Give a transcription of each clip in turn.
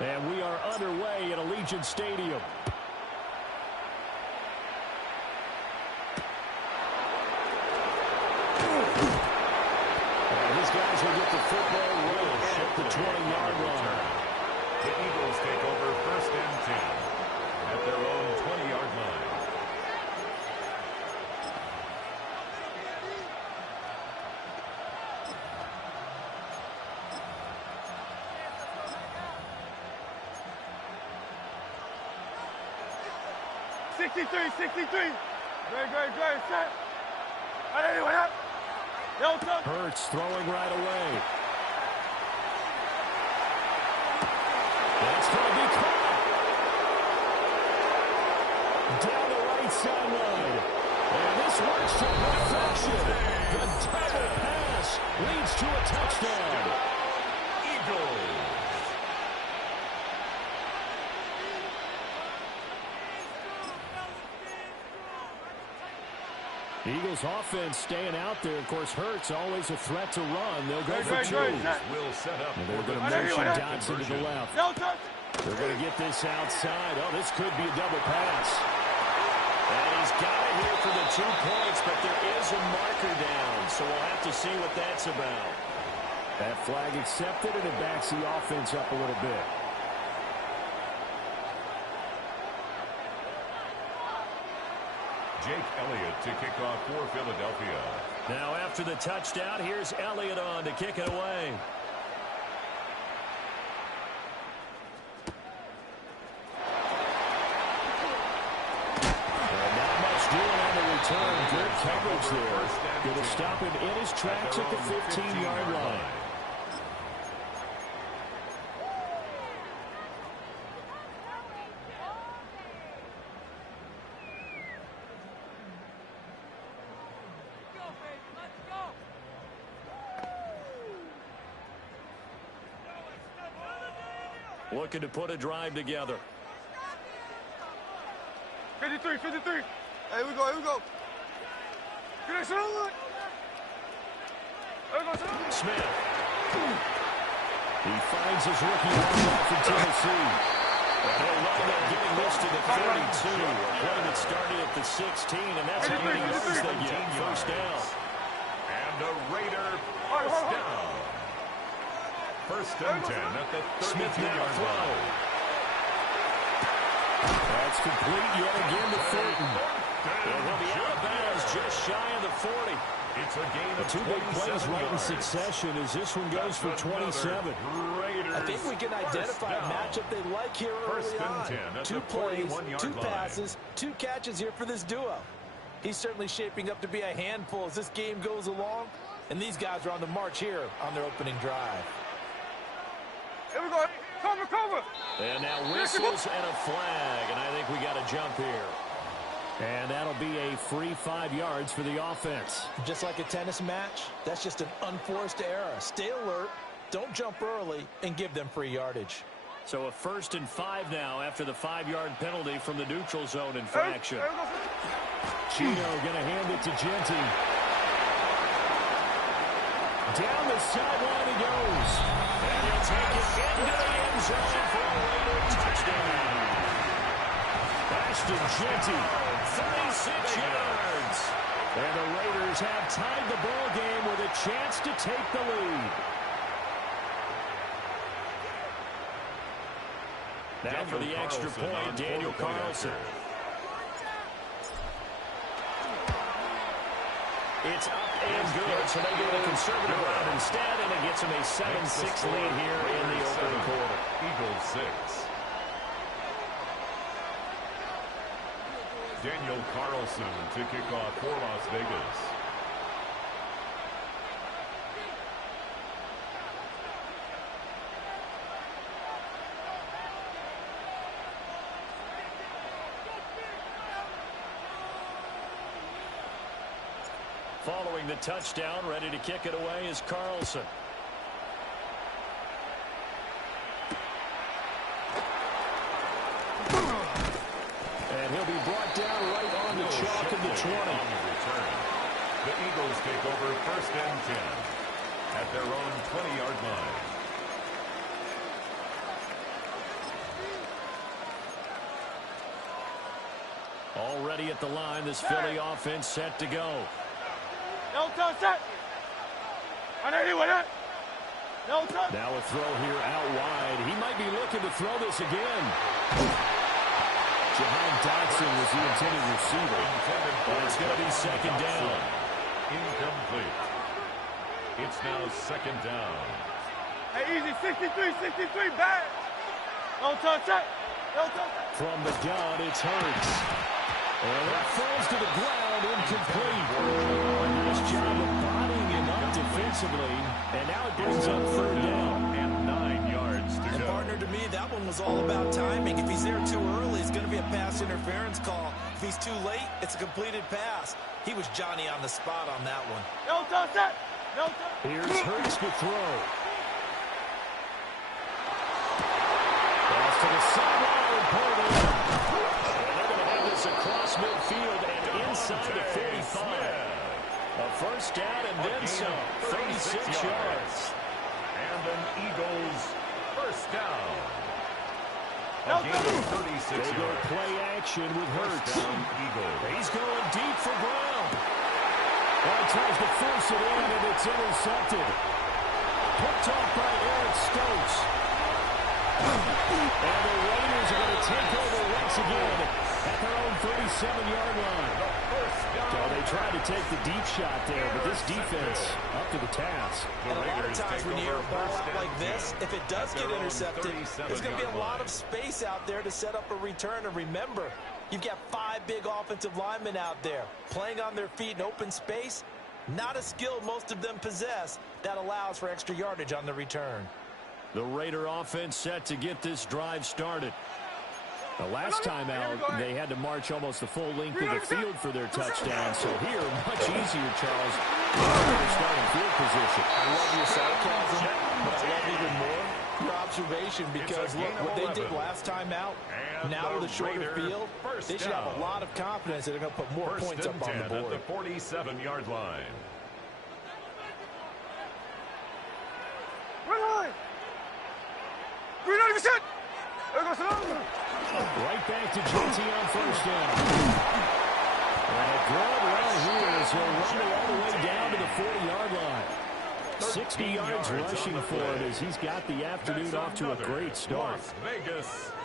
And we are underway at Allegiant Stadium. And these guys will get the football rolling at the 20-yard line. The Eagles take over 1st and 10 at their own 20-yard line. Great, set. Anyway, Hurts throwing right away. That's going to be caught. Down the right sideline. And this works to perfection. The double pass leads to a touchdown. Eagles. Eagles offense staying out there. Of course, Hurts always a threat to run. They'll go for two. Will set up. They're going to motion Dodson to the left. They're going to get this outside. Oh, this could be a double pass. And he's got it here for the 2 points, but there is a marker down, so we'll have to see what that's about. That flag accepted, and it backs the offense up a little bit. Jake Elliott to kick off for Philadelphia. Now after the touchdown, here's Elliott on to kick it away. And not much doing on the return. Good coverage there. Going to stop him in his tracks at the 15-yard line. Looking to put a drive together. 53. Hey, here we go. Smith. He finds his rookie running from Tennessee. And he'll wind up getting this to the 32. A play that started at the 16, and that's how many yards they get. First down. And a Raider first down. 1st and 10 at the 32-yard line. That's complete yet again to Thornton. And he'll be out of bounds just shy of the 40. It's a gain of 2 big plays right in succession as this one goes for 27. I think we can identify a matchup they like here early on. 2 plays, 2 passes, 2 catches here for this duo. He's certainly shaping up to be a handful as this game goes along, and these guys are on the march here on their opening drive. Here we go. Cover. And now whistles and a flag, and I think we got a jump here. And that'll be a free 5 yards for the offense. Just like a tennis match, that's just an unforced error. Stay alert, don't jump early, and give them free yardage. So a 1st and 5 now after the 5-yard penalty from the neutral zone infraction. Chino going to hand it to Genty. Down the sideline he goes. And he'll take it into the end zone for a Raider touchdown. Ashton Genty, 36 yards. And the Raiders have tied the ball game with a chance to take the lead. Now for the extra point, Daniel Carlson. It's up and good, so they go the conservative route instead, and it gets them a 7-6 lead here in the opening quarter. Eagles 6. Daniel Carlson to kick off for Las Vegas. Following the touchdown, ready to kick it away is Carlson. And he'll be brought down right on the chalk of the 20. The Eagles take over 1st and 10 at their own 20-yard line. Already at the line, this Philly offense set to go. No touch set. Now a throw here out wide. He might be looking to throw this again. Jahan Dotson was the intended receiver. But it's going to be second down. Incomplete. It's now second down. Hey, easy. 63, back. No touch set. From the gun, it's Hurts. And that falls to the ground, incomplete. Nice job of bodying him up defensively. And now it brings up third down. And 9 yards to and go. Partner, to me, that one was all about timing. If he's there too early, it's going to be a pass interference call. If he's too late, it's a completed pass. He was Johnny on the spot on that one. No touch set. Here's Hurts to throw. Pass to the sideline, pulled in. And they're going to have this across midfield and inside the 45. A first down and then some. 36 yards. And an Eagles first down. A gain of 36 They go yards. play action with Hurts. First down, Eagles. He's going deep for ground. Well, he tries to force it in, and it's intercepted. Picked off by Eric Stokes. And the Raiders are going to take over once again at their own 37-yard line. So they tried to take the deep shot there, but this defense up to the task. And a lot of times when you hear a ball out like this, if it does get intercepted, there's going to be a lot of space out there to set up a return. And remember, you've got 5 big offensive linemen out there playing on their feet in open space. Not a skill most of them possess that allows for extra yardage on the return. The Raider offense set to get this drive started. The last time out, they had to march almost the full length of the field for their touchdown. So here, much easier, Charles, their starting field position. I love your sarcasm, but I love even more your observation, because look, what they did last time out, now with a shorter field, they should have a lot of confidence that they're going to put more points up on the board. At the 47-yard line. Right back to JT on first down. And a good run here as he'll run it all the way down to the 40-yard line. 60 yards rushing for him as he's got the afternoon off to a great start.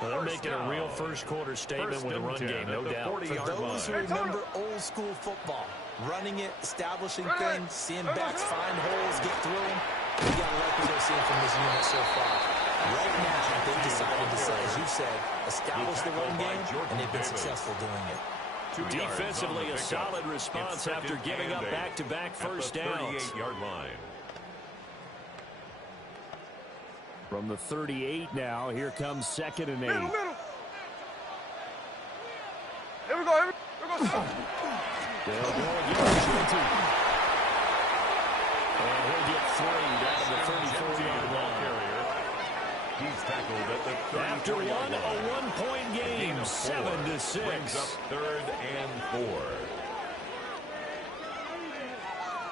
Well, they're making a real first-quarter statement with a run game, no doubt. For those who remember old-school football, running it, establishing things, seeing backs find holes, get through them, we got to like what they're seeing from this unit so far. Right now, they've decided to say, as you said, establish the run game, and they've been successful doing it. Defensively, a solid response after giving up back-to-back first downs. 38-yard line. From the 38 now, here comes 2nd and 8. Middle. Here we go. They'll go again, JT. And he'll get 3 down to the 34-yard line. He's tackled at the 34-yard line. After a one-point game, 7-6. Brings up 3rd and 4.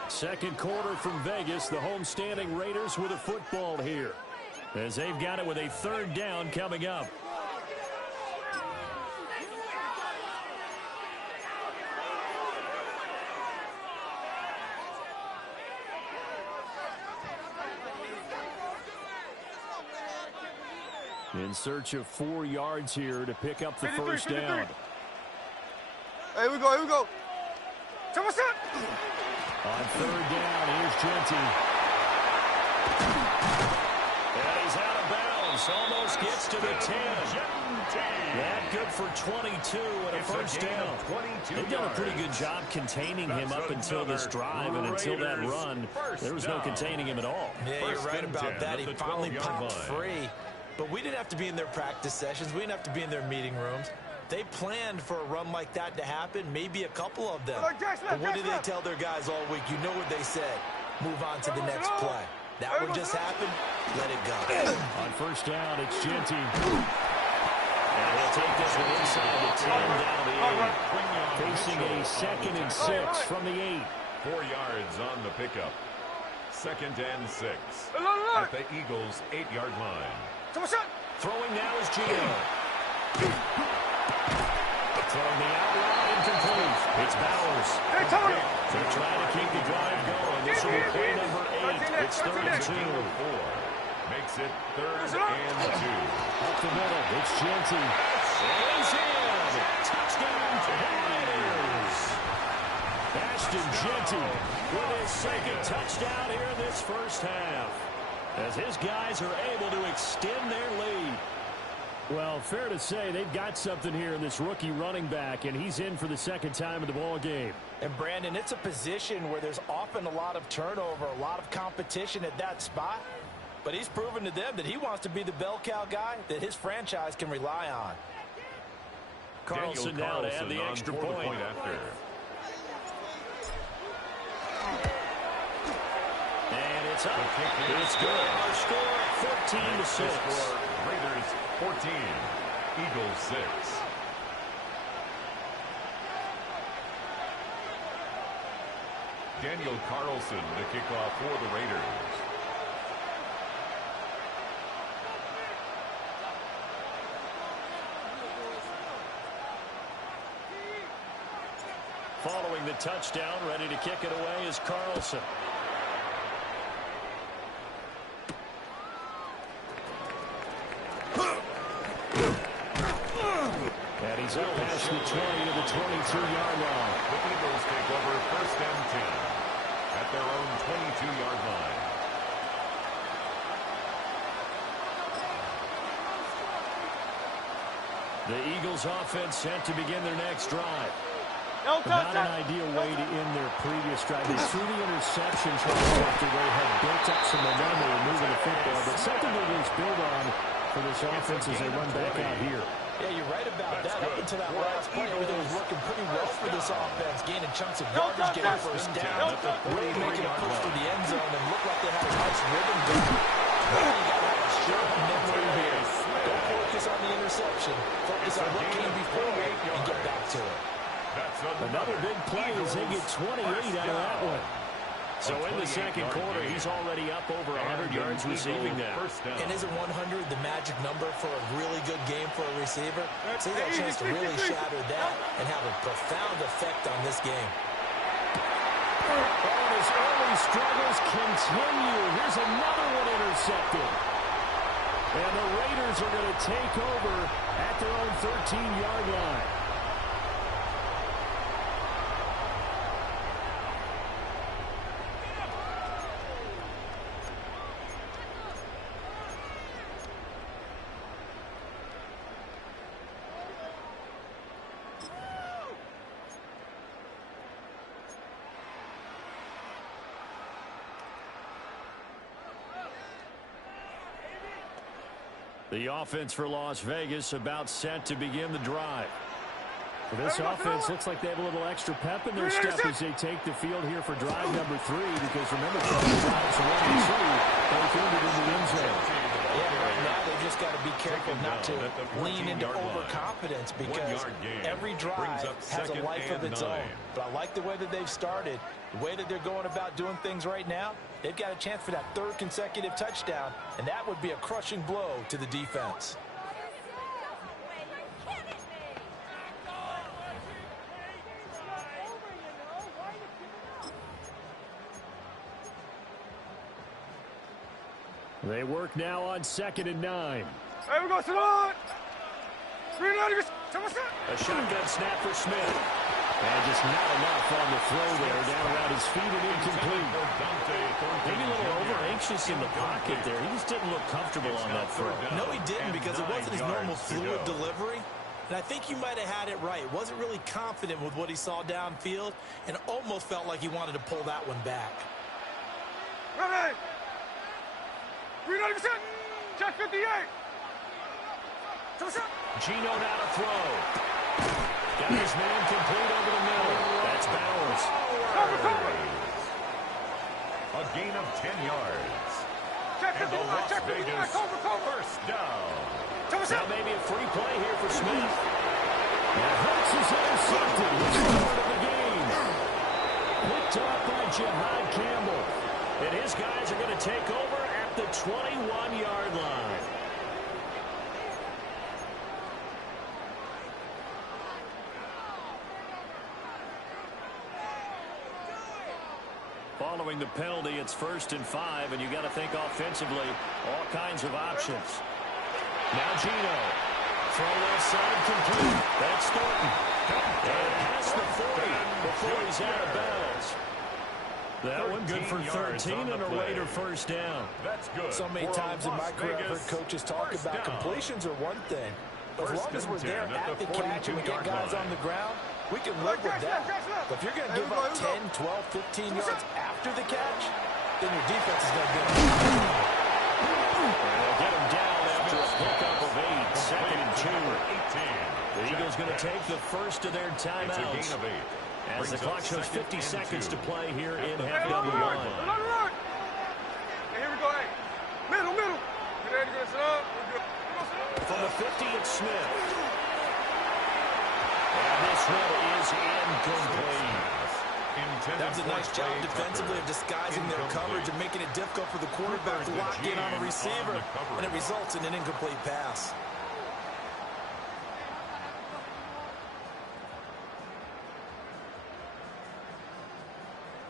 Second quarter from Vegas, the homestanding Raiders with a football here, as they've got it with a 3rd down coming up. In search of 4 yards here to pick up the first down. Here we go. Come on, son. On 3rd down, here's Genty. And he's out of bounds. Almost gets to the 10. That good for 22 and a first down. They've done a pretty good job containing him up until this drive, and until that run, there was no containing him at all. Yeah, you're right about that. He finally popped free. But we didn't have to be in their practice sessions. We didn't have to be in their meeting rooms. They planned for a run like that to happen, maybe a couple of them. But what did they tell their guys all week? You know what they said. Move on to the next play. That one just happened. Let it go. On first down, it's Genty. And he'll take this one inside the 10 down to the 8. Facing a 2nd and 6 from the 8. 4 yards on the pickup. 2nd and 6. At the Eagles' 8-yard line. Come on, son. Throwing now is Gino. Throwing the out route incomplete. It's Bowers. They're trying to keep the drive going. This will be play number 8. It's 3rd and 2. Makes it 3rd and 2. Up the middle. It's Genty. He's in. Touchdown to the Raiders. Ashton Genty with his 2nd touchdown here in this first half, as his guys are able to extend their lead. Well, fair to say they've got something here in this rookie running back, and he's in for the 2nd time in the ball game. And, Brandon, it's a position where there's often a lot of turnover, a lot of competition at that spot. But he's proven to them that he wants to be the bell cow guy that his franchise can rely on. Carlson now to add the extra point. And it's up. It's good. Our score, 14-6. Raiders 14, Eagles 6. Daniel Carlson to kick off for the Raiders. Following the touchdown, ready to kick it away is Carlson. And he's up past the 20 to the 22-yard line. The Eagles take over 1st and 10 at their own 22-yard line. The Eagles offense set to begin their next drive. Not an ideal way to end their previous drive. They threw the interception trying after they had built up some momentum and moving the football, but something they will build on for this offense as they run back out here. Yeah, you're right about that. Up until that last play, everything was working pretty well for this offense, gaining chunks of yardage, getting first down, really making a push for the end zone, and looked like they had a nice rhythm going. You got to have a sharp memory here. Don't focus on the interception. Focus on what came before it and get back to it. Another big play as they get 28 out of that one. So in the 2nd quarter, he's already up over 100 yards receiving now. And isn't 100 the magic number for a really good game for a receiver? So he got a chance to really shatter that and have a profound effect on this game. And his early struggles continue. Here's another one intercepted. And the Raiders are going to take over at their own 13-yard line. The offense for Las Vegas about set to begin the drive. Well, this offense looks like they have a little extra pep in their step as they take the field here for drive number 3, because remember, drives 1 and 2, both ended in the end zone. Yeah, right now they just got to be careful not to lean into overconfidence, because every drive has a life of its own. But I like the way that they've started, the way that they're going about doing things right now. They've got a chance for that 3rd consecutive touchdown, and that would be a crushing blow to the defense. They work now on 2nd and 9. Hey, we go, Salon! A shotgun snap for Smith. And just not enough on the throw there, down around his feet and incomplete. Maybe a little over-anxious in the pocket there. He just didn't look comfortable on that throw. No, he didn't, because it wasn't his normal fluid delivery. And I think you might have had it right. Wasn't really confident with what he saw downfield, and almost felt like he wanted to pull that one back. Ready! 390%! Check 58! Gino now to throw. Got his man complete over the middle. That's Bowers. A gain of 10 yards. Check And the 59, Las check 59, Vegas first down. Now maybe a free play here for Smith. And Hurts is intercepted. He's part of the game. Picked up by Jihad Campbell. And his guys are going to take over at the 21-yard line. throwing the penalty. It's 1st and 5, and you got to think offensively, all kinds of options. Now Gino. Throw left side complete. That's Thornton. And past the 40 before he's out of bounds. That one good for 13 and a Raider first down. That's good. So many times in my career, I've heard coaches talk about completions are one thing. As long as we're there at the catch and we get guys on the ground, we can live with that. But if you're going to give up 10, 12, 15 yards after the catch, then your defense is going to get them. They'll get him down after a pickup of 8, 2nd and 2. The Eagles going to take the first of their timeouts. As the clock shows 50 seconds to play here in half number 1. Hey, here we go. Hey, middle. You ready to go sit up? From the 50, it's Smith. And this one is incomplete. That's a nice job defensively of disguising their coverage and making it difficult for the quarterback to lock in on a receiver, and it results in an incomplete pass.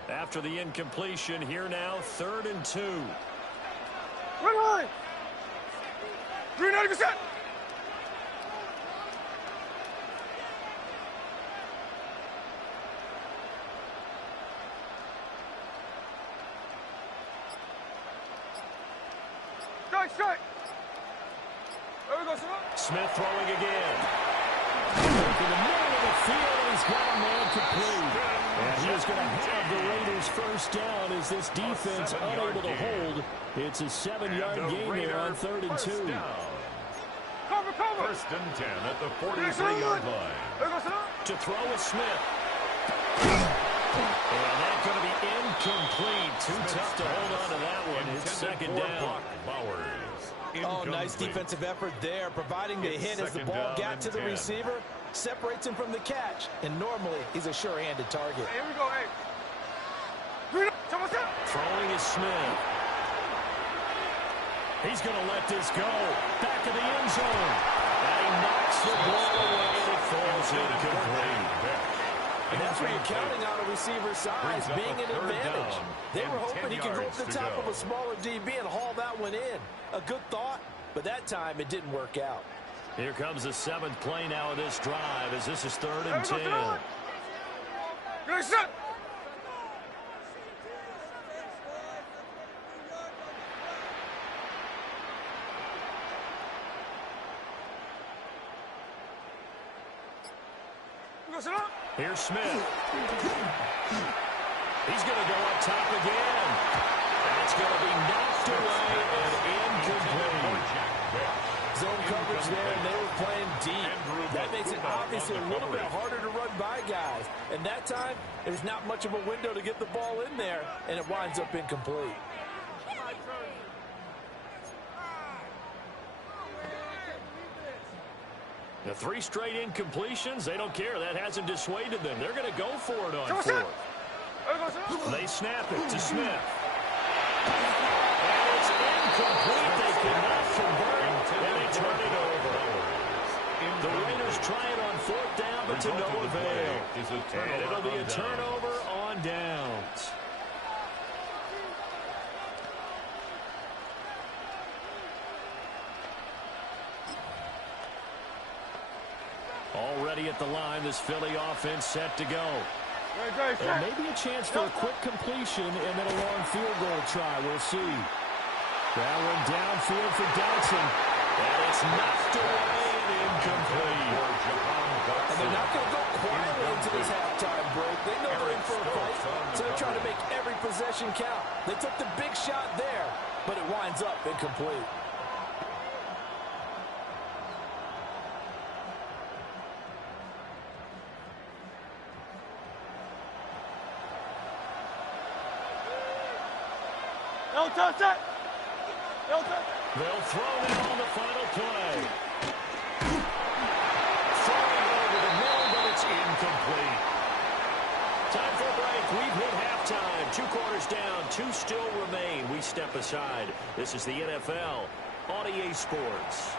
After the incompletion, here now, 3rd and 2. Run line. 390%. Strike. There we go, Smith throwing again. In the middle of the field, he's got a man complete. And he is going to have the Raiders first down as this defense unable to hold. It's a 7-yard gain there on 3rd and 2. Cover. 1st and 10 at the 43-yard line. To throw is Smith. And that's going to be incomplete. Too tough to hold on to that one. It's 2nd down. Oh, nice defensive effort there, providing the hit as the ball got to the receiver, separates him from the catch, and normally he's a sure-handed target. Hey, here we go, hey. Throwing is Smith. He's going to let this go. Back of the end zone. And he knocks the ball away and it falls incomplete. And that's where you're counting on a receiver's size being an advantage. They were hoping he could go up the top of a smaller DB and haul that one in. A good thought, but that time it didn't work out. Here comes the 7th play now of this drive as this is 3rd and 10. Good shot. Here's Smith. He's going to go up top again. And it's going to be knocked away and incomplete. Zone coverage there, and they were playing deep. That makes it obviously a little bit harder to run by guys. And that time, there's not much of a window to get the ball in there, and it winds up incomplete. The 3 straight incompletions, they don't care. That hasn't dissuaded them. They're going to go for it on 4th. They snap it to Smith. And it's incomplete. They cannot convert, and they turn it over. The Raiders try it on 4th down, but to no avail. And it'll be a turnover on downs. Already at the line, this Philly offense set to go. And maybe a chance for a quick completion and then a long field goal try. We'll see. That one downfield for Dodson. And it's knocked away and incomplete. And they're not going to go quietly into this halftime break. They know they're in for a fight, so they're trying to make every possession count. They took the big shot there, but it winds up incomplete. They'll throw it on the final play. Throwing over the middle, but it's incomplete. Time for a break. We've hit halftime. 2 quarters down, 2 still remain. We step aside. This is the NFL on EA Sports.